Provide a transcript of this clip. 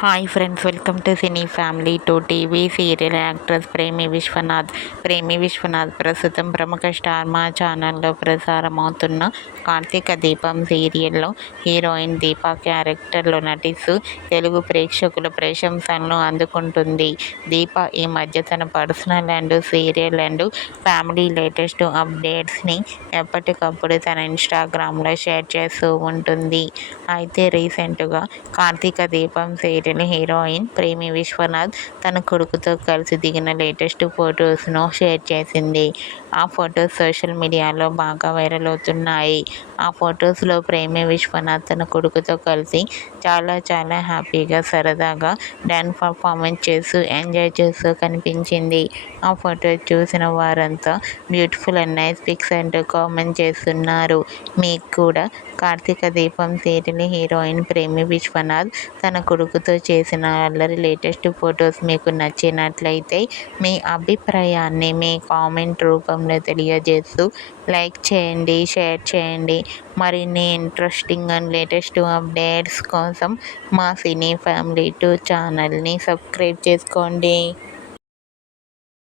Hi friends, welcome to cine family to TV serial actress Premi Vishwanath ప్రస్తుతం ప్రముఖ star మా ఛానల్లో ప్రసారమవుతున్న కార్తీక దీపం సీరియల్లో హీరోయిన్ దీప క్యారెక్టర్లో నటిస్తూ తెలుగు ప్రేక్షకుల ప్రశంసలను అందుకుంటుంది. దీప ఈ మధ్య తన personal and serial and family latest అప్డేట్స్ని ఎప్పటికప్పుడు తన ఇన్స్టాగ్రామ్లో షేర్ చేస్తూ ఉంటుంది. అయితే రీసెంట్గా కార్తీక దీపం సీరియల్ హీరోయిన్ ప్రేమి విశ్వనాథ్ తన కొడుకుతో కలిసి దిగిన లేటెస్ట్ ఫొటోస్ను షేర్ చేసింది. ఆ ఫొటోస్ సోషల్ మీడియాలో బాగా వైరల్ అవుతున్నాయి. ఆ ఫొటోస్లో ప్రేమి విశ్వనాథ్ తన కొడుకుతో కలిసి చాలా హ్యాపీగా సరదాగా డ్యాన్స్ పర్ఫార్మెన్స్ చేస్తూ ఎంజాయ్ చేస్తూ కనిపించింది. ఆ ఫొటో చూసిన వారంతా బ్యూటిఫుల్ అండ్ నైస్ పిక్స్ అంటూ కామెంట్ చేస్తున్నారు. మీకు కూడా కార్తీక దీపం సీరియల్ హీరోయిన్ ప్రేమి విశ్వనాథ్ తన కొడుకుతో చేసిన అల్లరి లేటెస్ట్ ఫొటోస్ మీకు నచ్చినట్లయితే మీ అభిప్రాయాన్ని మీ కామెంట్ రూపంలో తెలియజేస్తూ లైక్ చేయండి, షేర్ చేయండి. మరిన్ని ఇంట్రెస్టింగ్ అండ్ లేటెస్ట్ అప్డేట్స్ కోసం మా సినీ ఫ్యామిలీ 2 ఛానల్ని సబ్స్క్రైబ్ చేసుకోండి.